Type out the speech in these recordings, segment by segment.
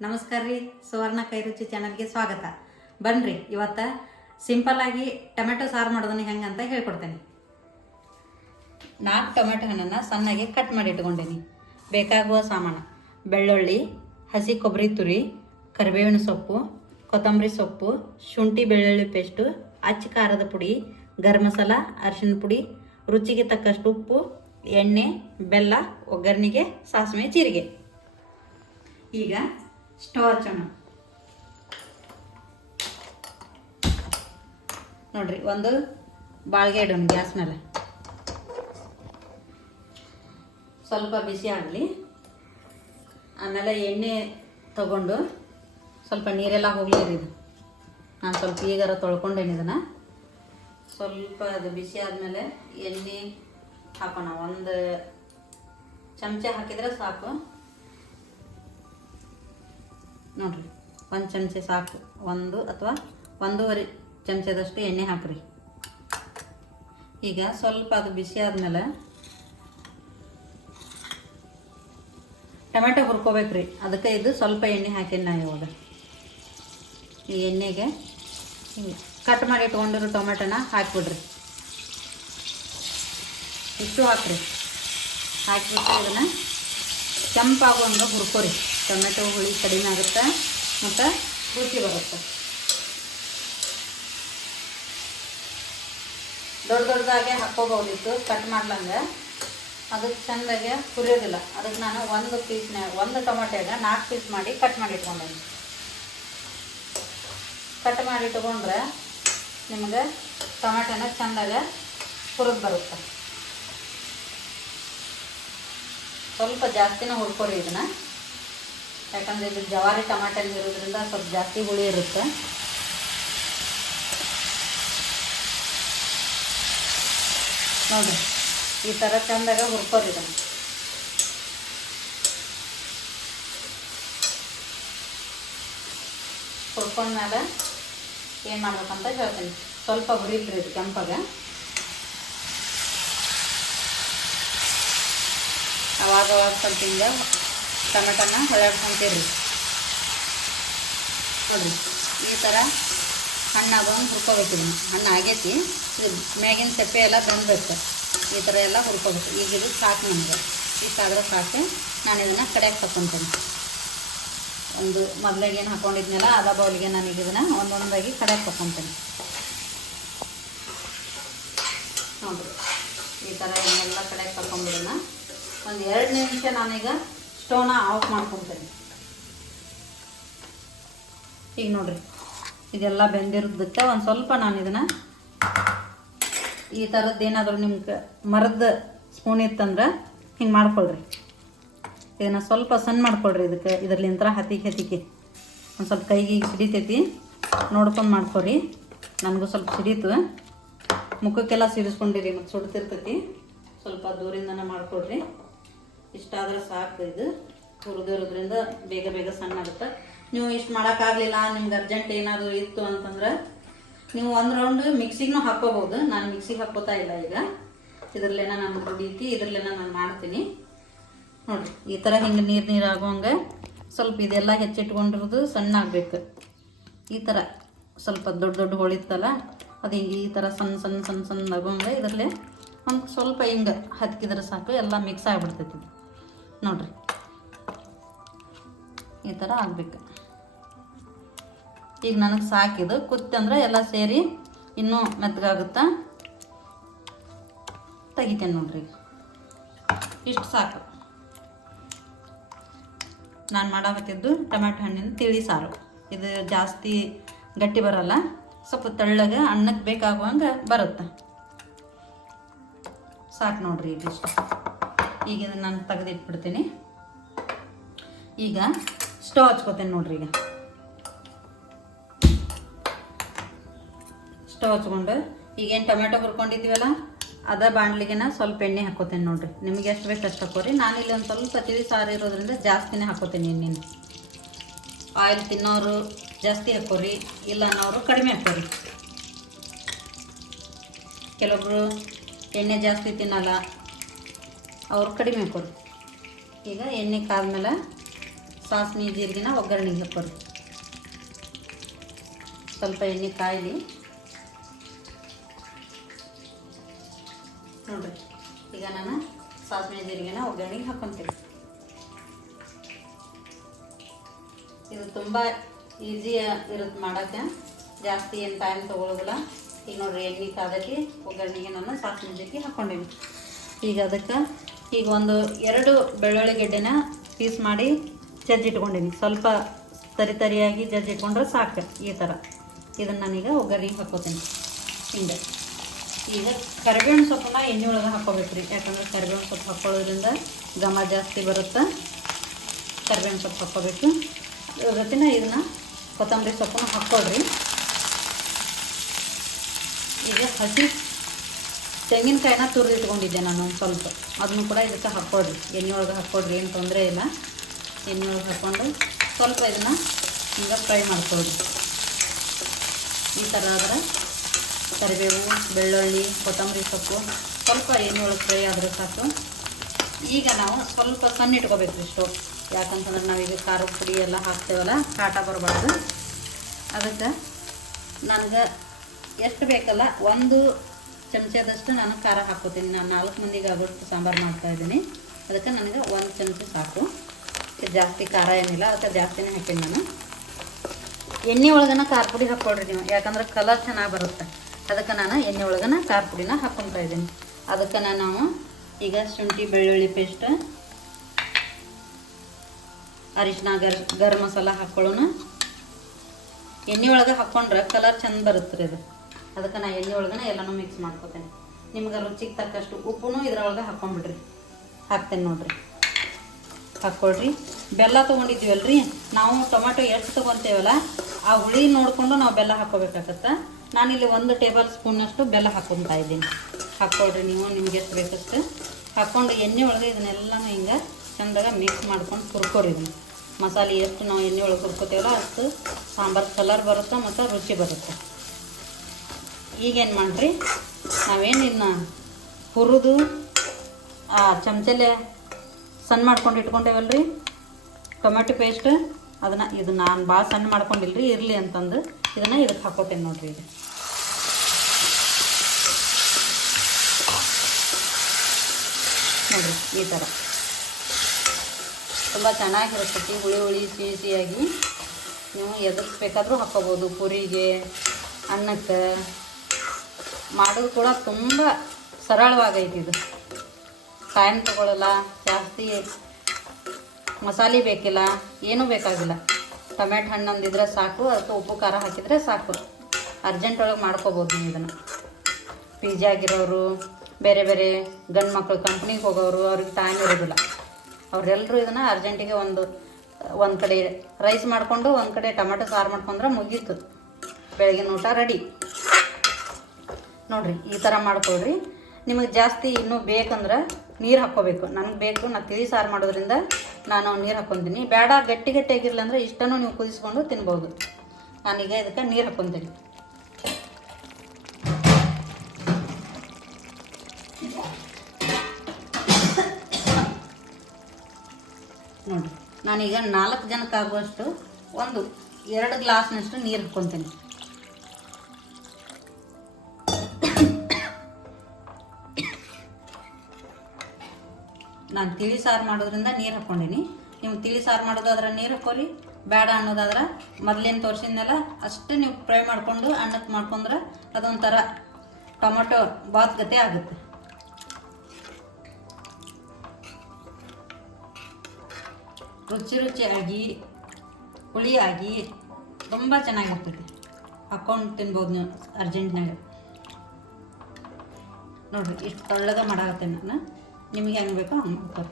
ನಮಸ್ಕಾರ ರೀ. ಸುವರ್ಣ ಕೈ ರುಚಿ ಚಾನಲ್ಗೆ ಸ್ವಾಗತ. ಬನ್ನಿರಿ ಇವತ್ತು ಸಿಂಪಲ್ ಆಗಿ ಟೊಮೆಟೊ ಸಾರು ಮಾಡೋದನ್ನ ಅಂತ ಹೇಳ್ಕೊಡ್ತೇನೆ. ನಾಲ್ಕು ಟೊಮೆಟೊ ಹಣ್ಣನ್ನು ಸಣ್ಣಗೆ ಕಟ್ ಮಾಡಿ ಇಟ್ಕೊಂಡೇನಿ. ಬೇಕಾಗುವ ಸಾಮಾನು. ಬೆಳ್ಳುಳ್ಳಿ, ಹಸಿ ಕೊಬ್ಬರಿ ತುರಿ, ಕರಿಬೇವಿನ ಸೊಪ್ಪು, ಕೊತ್ತಂಬರಿ ಸೊಪ್ಪು, ಶುಂಠಿ ಬೆಳ್ಳುಳ್ಳಿ ಪೇಸ್ಟು, ಅಚ್ಚ ಖಾರದ ಪುಡಿ, ಗರಂ ಮಸಾಲ, ಅರಿಶಿನ ಪುಡಿ, ರುಚಿಗೆ ತಕ್ಕಷ್ಟು ಉಪ್ಪು, ಎಣ್ಣೆ, ಬೆಲ್ಲ, ಒಗ್ಗರಣೆಗೆ, ಸಾಸಿವೆ, ಜೀರಿಗೆ. ಈಗ ಸ್ಟವ್ ಹಚ್ಚೋಣ ನೋಡ್ರಿ, ಒಂದು ಬಾಳ್ಗೆ ಇಡೋಣ ಗ್ಯಾಸ್ ಮೇಲೆ. ಸ್ವಲ್ಪ ಬಿಸಿ ಆಗಲಿ. ಆಮೇಲೆ ಎಣ್ಣೆ ತಗೊಂಡು ಸ್ವಲ್ಪ ನೀರೆಲ್ಲ ಹೋಗಲಿ ಇದು. ನಾನು ಸ್ವಲ್ಪ ಈಗಾರ ತೊಳ್ಕೊಂಡೇನಿ ಇದನ್ನು. ಸ್ವಲ್ಪ ಅದು ಬಿಸಿ ಆದಮೇಲೆ ಎಣ್ಣೆ ಹಾಕೋಣ. ಒಂದು ಚಮಚ ಹಾಕಿದ್ರೆ ಸಾಕು. ನೋಡ್ರಿ, ಒಂದು ಚಮಚ ಸಾಕು. ಒಂದು ಅಥವಾ ಒಂದೂವರೆ ಚಮಚದಷ್ಟು ಎಣ್ಣೆ ಹಾಕ್ರಿ. ಈಗ ಸ್ವಲ್ಪ ಅದು ಬಿಸಿ ಆದಮೇಲೆ ಟೊಮೆಟೊ ಹುರ್ಕೋಬೇಕ್ರಿ. ಅದಕ್ಕೆ ಇದು ಸ್ವಲ್ಪ ಎಣ್ಣೆ ಹಾಕೇನಿ ನಾ ಇವಾಗ. ಈ ಎಣ್ಣೆಗೆ ಕಟ್ ಮಾಡಿ ಇಟ್ಕೊಂಡಿರೋ ಟೊಮೆಟೊನ ಹಾಕಿಬಿಡ್ರಿ. ಇಷ್ಟು ಹಾಕ್ರಿ. ಹಾಕಿಬಿಟ್ಟು ಇದನ್ನು ಕೆಂಪಾಗುವಂಗೆ ಹುರ್ಕೋರಿ. ಟೊಮೆಟೊ ಹುಳಿ ಕಡಿಮೆ ಆಗುತ್ತೆ ಮತ್ತು ರುಚಿ ಬರುತ್ತೆ. ದೊಡ್ಡ ದೊಡ್ಡದಾಗೆ ಹಾಕ್ಕೋಬೋದಿತ್ತು ಕಟ್ ಮಾಡ್ಲಂಗೆ. ಅದಕ್ಕೆ ಚೆಂದಾಗೆ ಹುರಿಯೋದಿಲ್ಲ. ಅದಕ್ಕೆ ನಾನು ಒಂದು ಪೀಸ್ನ ಒಂದು ಟೊಮೆಟೊಗೆ ನಾಲ್ಕು ಪೀಸ್ ಮಾಡಿ ಕಟ್ ಮಾಡಿ ಇಟ್ಕೊಂಡೆ ಕಟ್ ಮಾಡಿ ಇಟ್ಕೊಂಡ್ರೆ ನಿಮಗೆ ಟೊಮೆಟೊನ ಚೆಂದಾಗೆ ಹುರಿದು ಬರುತ್ತೆ. ಸ್ವಲ್ಪ ಜಾಸ್ತಿನ ಹುರ್ಕೊರಿ ಇದನ್ನ. ಯಾಕಂದರೆ ಇದು ಜವಾರಿ ಟಮಾಟೆ ಇರೋದ್ರಿಂದ ಸ್ವಲ್ಪ ಜಾಸ್ತಿ ಹುಳಿ ಇರುತ್ತೆ. ನೋಡಿ ಈ ಥರ ಚಂದಾಗ ಹುರ್ಕೊರಿ ಹುರ್ಕೊಂಡ್ಮೇಲೆ ಏನು ಮಾಡ್ಬೇಕಂತ ಹೇಳ್ತೀನಿ. ಸ್ವಲ್ಪ ಹುರಿತ್ರಿ ಇದು ಕೆಂಪಾಗ. ಅವಾಗ ಸ್ವಲ್ಪ ಹಿಂಗೆ ಟೊಮೆಟೊನ ಹೊಳ್ಯಾಡ್ಕೊಂತೀರಿ ನೋಡಿರಿ, ಈ ಥರ ಹಣ್ಣಾಗೊಂಡು ಹುರ್ಕೋಬೇಕು ಇದನ್ನು ಹಣ್ಣು ಆಗೈತಿ, ಇದು ಮ್ಯಾಗಿನ ಸೆಪ್ಪೆ ಎಲ್ಲ ಬಂದ್ಬೇಕು ಈ ಥರ ಎಲ್ಲ ಹುರ್ಕೋಬೇಕು. ಈಗ ಇದು ಸಾಕು ನಮಗೆ. ಇಷ್ಟಾದ್ರೆ ಸಾಕು. ನಾನು ಇದನ್ನು ಕಡೆಗೆ ತಗೊತೀನಿ ಒಂದು ಮೊದಲಿಗೆ ಏನು ಹಾಕೊಂಡಿದ್ನಲ್ಲ, ಅದ ಬೌಲಿಗೆ ನಾನು ಈಗ ಇದನ್ನು ಒಂದೊಂದಾಗಿ ಕಡೆಗೆ ತಗೊತೀನಿ ನೋಡಿರಿ, ಈ ಥರ ಎಲ್ಲ ಕಡೆಗೆ ತಗೊಂಬಿಡೋಣ ಒಂದು ಎರಡು ನಿಮಿಷ ನಾನೀಗ ಸ್ಟೋವ್ನ ಆಫ್ ಮಾಡ್ಕೊತೀನಿ. ಈಗ ನೋಡ್ರಿ, ಇದೆಲ್ಲ ಬೆಂದಿರೋದಕ್ಕೆ ಒಂದು ಸ್ವಲ್ಪ ನಾನು ಇದನ್ನು ಈ ಥರದ್ದು ಏನಾದರೂ ನಿಮ್ಗೆ ಮರದ ಸ್ಪೂನ್ ಇತ್ತಂದ್ರೆ ಹಿಂಗೆ ಮಾಡ್ಕೊಳ್ರಿ. ಇದನ್ನು ಸ್ವಲ್ಪ ಸಣ್ಣ ಮಾಡ್ಕೊಳ್ರಿ ಇದಕ್ಕೆ, ಇದ್ರಲಿಂತ್ರ ಹತಿಗೆ ಹತಿಕೆ. ಒಂದು ಸ್ವಲ್ಪ ಕೈಗೆ ಸಿಡಿತೈತಿ, ನೋಡ್ಕೊಂಡು ಮಾಡ್ಕೊರಿ. ನನಗೂ ಸ್ವಲ್ಪ ಸಿಡೀತು. ಮುಖಕ್ಕೆಲ್ಲ ಸಿಡಿಸ್ಕೊಂಡಿರಿ, ಮತ್ತು ಸುಡ್ತಿರ್ತೈತಿ. ಸ್ವಲ್ಪ ದೂರಿಂದನೇ ಮಾಡ್ಕೊಡ್ರಿ ಇಷ್ಟಾದ್ರೆ ಸಾಕು ಇದು. ಹುರಿದಿರೋದ್ರಿಂದ ಬೇಗ ಬೇಗ ಸಣ್ಣ ಆಗುತ್ತೆ ನೀವು ಇಷ್ಟು ಮಾಡೋಕ್ಕಾಗಲಿಲ್ಲ ನಿಮ್ಗೆ ಅರ್ಜೆಂಟ್ ಏನಾದರೂ ಇತ್ತು ಅಂತಂದ್ರೆ ನೀವು ಒಂದು ರೌಂಡ್ ಮಿಕ್ಸಿಗೂ ಹಾಕ್ಕೋಬೋದು. ನಾನು ಮಿಕ್ಸಿಗೆ ಹಾಕೋತಾ ಇಲ್ಲ ಈಗ. ಇದ್ರಲ್ಲೇನ ನಾನು ರುಡೀತಿ ಇದ್ರಲ್ಲೇನ ನಾನು ಮಾಡ್ತೀನಿ. ನೋಡಿರಿ, ಈ ಥರ ಹಿಂಗೆ ನೀರು ನೀರು ಆಗೋಂಗೆ ಸ್ವಲ್ಪ ಇದೆಲ್ಲ ಹೆಚ್ಚಿಟ್ಕೊಂಡಿರೋದು ಸಣ್ಣ ಆಗಬೇಕು ಈ ಥರ ಸ್ವಲ್ಪ ದೊಡ್ಡ ದೊಡ್ಡ ಹೋಳಿತ್ತಲ್ಲ ಅದು ಹಿಂಗೆ ಈ ಥರ ಸಣ್ಣ ಸಣ್ಣ ಸಣ್ಣ ಸಣ್ಣ ಆಗುವಂಗೆ ಇದರಲ್ಲೇ ಒಂದು ಸ್ವಲ್ಪ ಹಿಂಗೆ ಹತ್ತಿದ್ರೆ ಸಾಕು, ಎಲ್ಲ ಮಿಕ್ಸ್ ಆಗಿಬಿಡ್ತೈತಿ. ನೋಡಿರಿ. ಈ ಥರ ಆಗಬೇಕು. ಈಗ ನನಗೆ ಸಾಕಿದು ಕುತ್ತಂದ್ರೆ ಎಲ್ಲ ಸೇರಿ ಇನ್ನೂ ಮೆತ್ತಗಾಗುತ್ತಾ? ತೆಗಿತೇನೆ ನೋಡ್ರಿ ಇಷ್ಟು ಸಾಕು. ನಾನು ಮಾಡಾಕತ್ತಿದ್ದು ಟೊಮ್ಯಾಟೊ ಹಣ್ಣಿನ ತಿಳಿ ಸಾರು. ಇದು ಜಾಸ್ತಿ ಗಟ್ಟಿ ಬರಲ್ಲ. ಸ್ವಲ್ಪ ತೆಳ್ಳಗೆ ಅನ್ನಕ್ಕೆ ಬೇಕಾಗುವಂಗೆ ಬರುತ್ತೆ? ಸಾಕು ನೋಡ್ರಿ ಇದಿಷ್ಟು ಈಗ ಇದನ್ನು ನಾನು ತೆಗೆದಿಟ್ಬಿಡ್ತೀನಿ. ಈಗ ಸ್ಟವ್ ಹಚ್ಕೋತೇನೆ ನೋಡ್ರಿ ಈಗ. ಸ್ಟವ್ ಹಚ್ಕೊಂಡು ಈಗೇನು ಟೊಮೆಟೊ ಹುರ್ಕೊಂಡಿದ್ದೀವಲ್ಲ, ಅದ ಬಾಣಲಿಗೆನ ಸ್ವಲ್ಪ ಎಣ್ಣೆ ಹಾಕೋತೇನೆ ನೋಡ್ರಿ. ನಿಮಗೆ ಎಷ್ಟು ಬೇಕು ಅಷ್ಟು ಹಾಕೋರಿ ನಾನು ಇಲ್ಲಿ ಒಂದು ಸ್ವಲ್ಪ ತಿಳಿ ಸಾರು ಇರೋದ್ರಿಂದ ಜಾಸ್ತಿನೇ ಹಾಕೋತೇನೆ ಎಣ್ಣೆನ. ಆಯಿಲ್ ತಿನ್ನೋರು ಜಾಸ್ತಿ ಹಾಕೋರಿ ಇಲ್ಲ ಅನ್ನೋರು ಕಡಿಮೆ ಹಾಕೋರಿ ಕೆಲವೊಬ್ಬರು ಎಣ್ಣೆ ಜಾಸ್ತಿ ತಿನ್ನಲ್ಲ ಅವ್ರು ಕಡಿಮೆ ಕೊಡು. ಈಗ ಎಣ್ಣೆ ಕಾದ್ಮೇಲೆ ಸಾಸಿವೆ ಜೀರಿಗೆನ ಒಗ್ಗರಣೆಗೆ ಕೊಡು. ಸ್ವಲ್ಪ ಎಣ್ಣೆ ಕಾಯಲಿ. ನೋಡ್ರಿ, ಈಗ ನಾನು ಸಾಸಿವೆ ಜೀರಿಗೆನ ಒಗ್ಗರಣೆಗೆ ಹಾಕೊತೀವಿ ಇದು ತುಂಬ ಈಸಿ ಇರುತ್ತೆ ಮಾಡೋಕ್ಕೆ. ಜಾಸ್ತಿ ಏನು ಟೈಮ್ ತೊಗೊಳೋದಿಲ್ಲ. ಈಗ ನೋಡ್ರಿ, ಎಣ್ಣೆ ಕಾದಕ್ಕೆ ಒಗ್ಗರಣೆಗೆ ನಾನು ಸಾಸಿವೆ ಜೀರಿಗೆ ಹಾಕ್ಕೊಂಡೀನಿ ಈಗ ಅದಕ್ಕೆ ಈಗ ಒಂದು ಎರಡು ಬೆಳ್ಳುಳ್ಳಿ ಗಡ್ಡೆನ ಪೀಸ್ ಮಾಡಿ ಜಜ್ಜಿಟ್ಕೊಂಡಿನಿ ಸ್ವಲ್ಪ ತರಿ ತರಿಯಾಗಿ ಜಜ್ಜಿಟ್ಕೊಂಡ್ರೆ ಸಾಕು ಈ ಥರ ಇದನ್ನು ನಾನೀಗ ಒಗ್ಗರಣೆ ಹಾಕೋತೀನಿ. ಹಿಂಗೆ ಈಗ ಕರಿಬೇವಿನ ಸೊಪ್ಪನ್ನ ಎಣ್ಣೆ ಒಳಗೆ ಹಾಕ್ಕೋಬೇಕು ರೀ. ಯಾಕಂದ್ರೆ ಕರಿಬೇವಿನ ಸೊಪ್ಪು ಹಾಕ್ಕೊಳ್ಳೋದ್ರಿಂದ ಘಮ ಜಾಸ್ತಿ ಬರುತ್ತೆ. ಕರಿಬೇವಿನ ಸೊಪ್ಪು ಹಾಕೋಬೇಕು. ಇವತ್ತಿನ ಇದನ್ನ ಕೊತ್ತಂಬರಿ ಸೊಪ್ಪನ್ನ ಹಾಕ್ಕೊಳ್ರಿ. ಈಗ ಹಸಿ ತೆಂಗಿನಕಾಯಿನ ತುರಿದಿಟ್ಕೊಂಡಿದ್ದೆ ನಾನು ಒಂದು ಸ್ವಲ್ಪ. ಅದನ್ನು ಕೂಡ ಇದಕ್ಕೆ ಹಾಕ್ಕೊಡ್ರಿ ಎಣ್ಣೆ ಒಳಗೆ ಹಾಕ್ಕೊಳ್ರಿ, ಏನು ತೊಂದರೆ ಇಲ್ಲ. ಎಣ್ಣೆ ಒಳಗೆ ಹಾಕ್ಕೊಂಡು ಸ್ವಲ್ಪ ಇದನ್ನು ಈಗ ಫ್ರೈ ಮಾಡ್ಕೊಳ್ರಿ. ಈ ಥರ ಆದರೆ ಕರಿಬೇವು, ಬೆಳ್ಳುಳ್ಳಿ, ಕೊತ್ತಂಬರಿ ಸೊಪ್ಪು ಸ್ವಲ್ಪ ಎಣ್ಣೆ ಒಳಗೆ ಫ್ರೈ ಆದರೆ ಸಾಕು. ಈಗ ನಾವು ಸ್ವಲ್ಪ ಸಣ್ಣ ಇಟ್ಕೋಬೇಕು ಸ್ಟೋವ್ ಯಾಕಂತಂದ್ರೆ ನಾವೀಗ ಖಾರದ ಪುಡಿ ಎಲ್ಲ ಹಾಕ್ತೇವಲ್ಲ, ಕಾಟ ಬರಬಾರ್ದು. ಅದಕ್ಕೆ ನನಗೆ ಎಷ್ಟು ಬೇಕಲ್ಲ, ಒಂದು ಚಮಚದಷ್ಟು ನಾನು ಖಾರ ಹಾಕೋತೀನಿ ನಾನು ನಾಲ್ಕು ಮಂದಿಗೆ ಆಗೋಷ್ಟು ಸಾಂಬಾರು ಮಾಡ್ತಾ ಇದ್ದೀನಿ. ಅದಕ್ಕೆ ನನಗೆ ಒಂದು ಚಮಚ ಸಾಕು. ಜಾಸ್ತಿ ಖಾರ ಏನಿಲ್ಲ, ಅದಕ್ಕೆ ಜಾಸ್ತಿನೇ ಹಾಕೀನಿ ನಾನು. ಎಣ್ಣೆ ಒಳಗನ ಖಾರ ಪುಡಿ ಹಾಕ್ಕೊಳ್ರಿ ನೀವು. ಯಾಕಂದ್ರೆ ಕಲರ್ ಚೆನ್ನಾಗಿ ಬರುತ್ತೆ. ಅದಕ್ಕೆ ನಾನು ಎಣ್ಣೆ ಒಳಗನ ಖಾರ ಪುಡಿನ ಹಾಕ್ಕೊತಾ ಇದ್ದೀನಿ. ಅದಕ್ಕೆ ನಾನು ಈಗ ಶುಂಠಿ, ಬೆಳ್ಳುಳ್ಳಿ ಪೇಸ್ಟ್ ಅರಿಶಿನ, ಗರ್, ಗರಂ ಮಸಾಲ ಹಾಕ್ಕೊಳ್ಳೋಣ. ಎಣ್ಣೆ ಒಳಗೆ ಹಾಕ್ಕೊಂಡ್ರೆ ಕಲರ್ ಚೆಂದ ಬರುತ್ತೆ ರೀ ಅದು. ಅದಕ್ಕೆ ನಾ ಎಣ್ಣೆ ಒಳಗನ ಎಲ್ಲನೂ ಮಿಕ್ಸ್ ಮಾಡ್ಕೊತೇನೆ. ನಿಮ್ಗೆ ರುಚಿಗೆ ತಕ್ಕಷ್ಟು ಉಪ್ಪು ಇದ್ರೊಳಗೆ ಹಾಕ್ಕೊಂಬಿಡ್ರಿ ಹಾಕ್ತೇನೆ ನೋಡ್ರಿ. ಹಾಕ್ಕೊಳ್ರಿ ಬೆಲ್ಲ ತೊಗೊಂಡಿದ್ದೀವಲ್ರಿ? ನಾವು ಟೊಮೆಟೊ ಎಷ್ಟು ತೊಗೊತೇವಲ್ಲ, ಆ ಹುಳಿ ನೋಡಿಕೊಂಡು ನಾವು ಬೆಲ್ಲ ಹಾಕ್ಕೋಬೇಕಾಗತ್ತೆ ನಾನಿಲ್ಲಿ ಒಂದು ಟೇಬಲ್ ಸ್ಪೂನಷ್ಟು ಬೆಲ್ಲ ಹಾಕೊತಾ ಇದ್ದೀನಿ. ಹಾಕ್ಕೊಳ್ರಿ ನೀವು, ನಿಮ್ಗೆ ಎಷ್ಟು ಬೇಕಷ್ಟು. ಹಾಕ್ಕೊಂಡು ಎಣ್ಣೆ ಒಳಗೆ ಇದನ್ನೆಲ್ಲನೂ ಹಿಂಗೆ ಚಂದಾಗ ಮಿಕ್ಸ್ ಮಾಡ್ಕೊಂಡು ಹುರ್ಕೋರಿ ಮಸಾಲೆ ಎಷ್ಟು ನಾವು ಎಣ್ಣೆ ಒಳಗೆ ಹುರ್ಕೋತೇವಲ್ಲ, ಅಷ್ಟು ಸಾಂಬಾರು ಕಲರ್ ಬರುತ್ತೆ ಮತ್ತು ರುಚಿ ಬರುತ್ತೆ. ಈಗೇನು ಮಾಡಿರಿ? ನಾವೇನು ಇನ್ನು ಹುರಿದು, ಆ ಚಮಚಲೆ ಸಣ್ಣ ಮಾಡ್ಕೊಂಡು ಇಟ್ಕೊಂಡೇವಲ್ರಿ? ಟೊಮೆಟೊ ಪೇಸ್ಟ್ ಅದನ್ನು ಇದು ನಾನು ಭಾಳ ಸಣ್ಣ ಮಾಡ್ಕೊಂಡಿಲ್ರಿ, ಇರಲಿ ಅಂತಂದು ಇದನ್ನು ಇದಕ್ಕೆ ಹಾಕೋತೇನೆ ನೋಡ್ರಿ ಈಗ. ನೋಡಿರಿ, ಈ ಥರ ತುಂಬ ಚೆನ್ನಾಗಿರುತ್ತೆ ಹುಳಿ ಹುಳಿ, ಸಿಹಿ ಸಿಹಿಯಾಗಿ. ನೀವು ಎದಕ್ಕೆ ಬೇಕಾದರೂ ಹಾಕ್ಕೋಬೋದು ಪುರಿಗೆ, ಅನ್ನಕ್ಕೆ. ಮಾಡೋದು ಕೂಡ ತುಂಬ ಸರಳವಾಗೈತಿ ಇದು. ಟೈಮ್ ತಗೊಳ್ಳಲ್ಲ ಜಾಸ್ತಿ ಮಸಾಲೆ ಬೇಕಿಲ್ಲ, ಏನೂ ಬೇಕಾಗಿಲ್ಲ. ಟೊಮೆಟೊ ಹಣ್ಣು ಅಂದಿದ್ರೆ ಸಾಕು, ಅದಕ್ಕೆ ಉಪ್ಪು, ಖಾರ ಹಾಕಿದರೆ ಸಾಕು. ಅರ್ಜೆಂಟ್ ಒಳಗೆ ಮಾಡ್ಕೋಬೋದು ನೀವು ಇದನ್ನು. ಪಿಜ್ಜಾ ಆಗಿರೋರು, ಬೇರೆ ಬೇರೆ ಗಂಡು ಮಕ್ಕಳು ಕಂಪ್ನಿಗೆ ಹೋಗೋರು, ಅವ್ರಿಗೆ ಟೈಮ್ ಇರೋದಿಲ್ಲ. ಅವರೆಲ್ಲರೂ ಇದನ್ನು ಅರ್ಜೆಂಟಿಗೆ ಒಂದು ಒಂದು ಕಡೆ ರೈಸ್ ಮಾಡಿಕೊಂಡು, ಒಂದು ಕಡೆ ಟೊಮೆಟೊ ಸಾರು ಮಾಡ್ಕೊಂಡ್ರೆ ಮುಗೀತು. ಬೆಳಗಿನ ಊಟ ರೆಡಿ ನೋಡ್ರಿ, ಈ ಥರ ಮಾಡ್ಕೊಳ್ರಿ. ನಿಮಗೆ ಜಾಸ್ತಿ ಇನ್ನೂ ಬೇಕಂದ್ರೆ ನೀರು ಹಾಕ್ಕೋಬೇಕು. ನನಗೆ ಬೇಕು, ನಾನು ತಿಳಿ ಸಾರು ಮಾಡೋದ್ರಿಂದ ನಾನು ನೀರು ಹಾಕ್ಕೊತೀನಿ ಬೇಡ ಗಟ್ಟಿ ಗಟ್ಟಿ ಆಗಿರಲಿಲ್ಲ ಅಂದರೆ ಇಷ್ಟನ್ನು ನೀವು ಕುದಿಸ್ಕೊಂಡು ತಿನ್ಬೋದು. ನಾನೀಗ ಇದಕ್ಕೆ ನೀರು ಹಾಕ್ಕೊತೀನಿ ನೋಡಿ ನಾನೀಗ ನಾಲ್ಕು ಜನಕ್ಕಾಗುವಷ್ಟು ಒಂದು ಎರಡು ಗ್ಲಾಸ್ನಷ್ಟು ನೀರು ಹಾಕ್ಕೊತೀನಿ ನಾನು ತಿಳಿ ಸಾರು ಮಾಡೋದ್ರಿಂದ ನೀರು ಹಾಕ್ಕೊಂಡೀನಿ. ನೀವು ತಿಳಿ ಸಾರು ಮಾಡೋದಾದ್ರೆ ನೀರು ಹಾಕೋರಿ ಬೇಡ ಅನ್ನೋದಾದ್ರೆ ಮೊದ್ಲೇನು ತೋರಿಸಿದ್ನಲ್ಲ, ಅಷ್ಟೇ ನೀವು ಫ್ರೈ ಮಾಡಿಕೊಂಡು ಅನ್ನಕ್ಕೆ ಮಾಡ್ಕೊಂಡ್ರೆ ಅದೊಂಥರ ಟೊಮೊಟೊ ಬಾತ್ ಗತೆ ಆಗುತ್ತೆ. ರುಚಿ ರುಚಿಯಾಗಿ ಹುಳಿಯಾಗಿ ತುಂಬ ಚೆನ್ನಾಗಿರ್ತದೆ ಹಾಕ್ಕೊಂಡು ತಿನ್ಬೋದು ನೀವು ಅರ್ಜೆಂಟ್ನಾಗ. ನೋಡಿರಿ, ಇಷ್ಟು ತೊಳ್ಳಗ ಮಾಡಾಕತ್ತೇನೆ ನಾನು. ನಿಮಗೆ ಹೆಂಗೆ ಬೇಕೋ ಹಂಗೆ ಮಾಡ್ತಾರೆ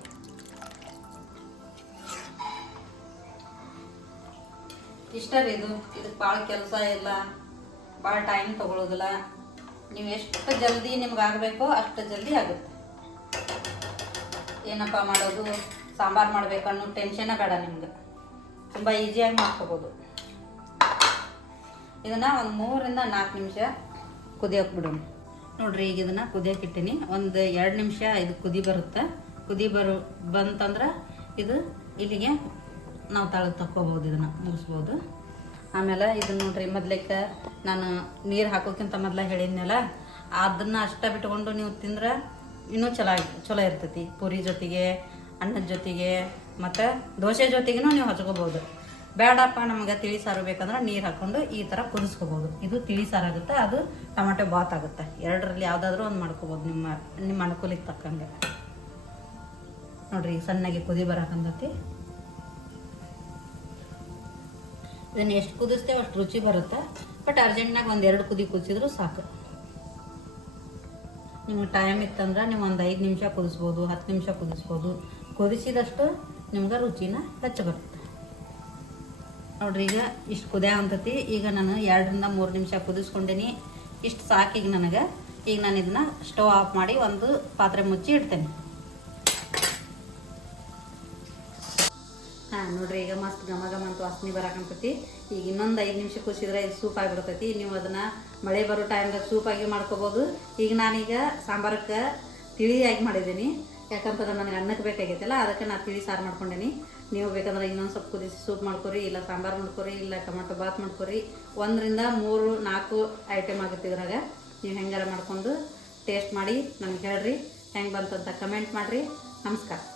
ಇಷ್ಟ ರೀ ಇದು. ಇದಕ್ಕೆ ಭಾಳ ಕೆಲಸ ಇಲ್ಲ. ಭಾಳ ಟೈಮ್ ತಗೊಳ್ಳೋದಿಲ್ಲ ನೀವು ಎಷ್ಟು ಜಲ್ದಿ ನಿಮ್ಗೆ ಆಗಬೇಕೋ ಅಷ್ಟು ಜಲ್ದಿ ಆಗುತ್ತೆ. ಏನಪ್ಪ ಮಾಡೋದು? ಸಾಂಬಾರು ಮಾಡಬೇಕು ಅನ್ನೋ ಟೆನ್ಷನ್ ಬೇಡ ನಿಮ್ಗೆ. ತುಂಬ ಈಸಿಯಾಗಿ ಮಾಡ್ಕೋಬೋದು. ಇದನ್ನು ಒಂದು ಮೂರರಿಂದ ನಾಲ್ಕು ನಿಮಿಷ ಕುದಿಯೋಕೆ ಬಿಡೋಣ. ನೋಡ್ರಿ, ಈಗ ಇದನ್ನು ಕುದಿಯೋಕೆ ಇಟ್ಟೀನಿ. ಒಂದು ಎರಡು ನಿಮಿಷ ಇದು ಕುದಿ ಬರುತ್ತೆ. ಕುದಿ ಬರು, ಬಂತಂದ್ರೆ ಇದು ಇಲ್ಲಿಗೆ ನಾವು ತಳ ತಕ್ಕೋಬೋದು ಇದನ್ನು, ಮುಗಿಸ್ಬೋದು. ಆಮೇಲೆ ಇದನ್ನ ನೋಡ್ರಿ, ಮೊದ್ಲೇಕ ನಾನು ನೀರು ಹಾಕೋಕ್ಕಿಂತ ಮೊದ್ಲ ಹೇಳಿದ್ನಲ್ಲ, ಅದನ್ನು ಅಷ್ಟ ಬಿಟ್ಕೊಂಡು ನೀವು ತಿಂದ್ರೆ ಇನ್ನೂ ಚಲೋ ಚಲೋ ಇರ್ತೈತಿ. ಪೂರಿ ಜೊತೆಗೆ, ಅನ್ನದ ಜೊತೆಗೆ, ಮತ್ತು ದೋಸೆ ಜೊತೆಗೂ ನೀವು ಹಚ್ಕೋಬೋದು. ಬೇಡಪ್ಪ ನಮಗೆ ತಿಳಿ ಸಾರು ಬೇಕಂದ್ರೆ ನೀರು ಹಾಕೊಂಡು ಈ ಥರ ಕುದಿಸ್ಕೋಬೋದು. ಇದು ತಿಳಿ ಸಾರು ಆಗುತ್ತೆ ಅದು ಟೊಮೆಟೊ ಬಾತ್ ಆಗುತ್ತೆ. ಎರಡರಲ್ಲಿ ಯಾವುದಾದ್ರೂ ಒಂದು ಮಾಡ್ಕೋಬೋದು ನಿಮ್ಮ ನಿಮ್ಮ ಅನುಕೂಲಕ್ಕೆ ತಕ್ಕಂಗೆ. ನೋಡ್ರಿ ಸಣ್ಣಗೆ ಕುದಿ ಬರಕಂದತಿ ಇದನ್ನು ಎಷ್ಟು ಕುದಿಸ್ತೇವೆ ಅಷ್ಟು ರುಚಿ ಬರುತ್ತೆ. ಬಟ್ ಅರ್ಜೆಂಟ್ನಾಗ ಒಂದು ಎರಡು ಕುದಿ ಕುದಿಸಿದ್ರು ಸಾಕು. ನಿಮ್ಗೆ ಟೈಮ್ ಇತ್ತಂದ್ರೆ ನೀವು ಒಂದು ಐದು ನಿಮಿಷ ಕುದಿಸ್ಬೋದು, ಹತ್ತು ನಿಮಿಷ ಕುದಿಸ್ಬೋದು. ಕುದಿಸಿದಷ್ಟು ನಿಮ್ಗೆ ರುಚಿನ ಹೆಚ್ಚು ಬರುತ್ತೆ. ನೋಡ್ರಿ, ಈಗ ಇಷ್ಟು ಕುದಿಯ ಅಂತತಿ. ಈಗ ನಾನು ಎರಡರಿಂದ ಮೂರು ನಿಮಿಷ ಕುದಿಸ್ಕೊಂಡೀನಿ. ಇಷ್ಟು ಸಾಕೀಗ ನನಗೆ. ಈಗ ನಾನು ಇದನ್ನ ಸ್ಟವ್ ಆಫ್ ಮಾಡಿ ಒಂದು ಪಾತ್ರೆ ಮುಚ್ಚಿ ಇಡ್ತೇನೆ. ಹಾಂ, ನೋಡ್ರಿ, ಈಗ ಮಸ್ತ್ ಘಮ ಘಮ ಅಂತ ವಾಸನೆ ಬರಕಂತತಿ. ಈಗ ಇನ್ನೊಂದು ಐದು ನಿಮಿಷ ಕುದಿಸಿದ್ರೆ ಇದು ಸೂಪ್ ಆಗಿಬಿಡ್ತೈತಿ. ನೀವು ಅದನ್ನ ಮಳೆ ಬರೋ ಟೈಮ್ದಾಗ ಸೂಪ್ ಆಗಿ ಮಾಡ್ಕೋಬೋದು. ಈಗ ನಾನೀಗ ಸಾಂಬಾರಕ್ಕೆ ತಿಳಿಯಾಗಿ ಮಾಡಿದ್ದೀನಿ. ಯಾಕಂತಂದ್ರೆ ನನಗೆ ಅನ್ನಕ್ಕೆ ಬೇಕಾಗೈತಲ್ಲ ಅದಕ್ಕೆ ನಾನು ತಿಳಿ ಸಾರು ಮಾಡ್ಕೊಂಡೇನಿ. ನೀವು ಬೇಕಂದ್ರೆ ಇನ್ನೊಂದು ಸ್ವಲ್ಪ ಕುದಿಸಿ ಸೂಪ್ ಮಾಡ್ಕೊರಿ, ಇಲ್ಲ ಸಾಂಬಾರು ಮಾಡ್ಕೊರಿ, ಇಲ್ಲ ಟೊಮೆಟೊ ಬಾತ್ ಮಾಡ್ಕೊರಿ. ಒಂದರಿಂದ ಮೂರು, ನಾಲ್ಕು ಐಟಮ್ ಆಗುತ್ತೆ ಇದ್ರಾಗ. ನೀವು ಹೆಂಗಾರ ಮಾಡ್ಕೊಂಡು ಟೇಸ್ಟ್ ಮಾಡಿ ನನಗೆ ಹೇಳ್ರಿ. ಹೆಂಗೆ ಬಂತಂತ ಕಮೆಂಟ್ ಮಾಡಿರಿ. ನಮಸ್ಕಾರ.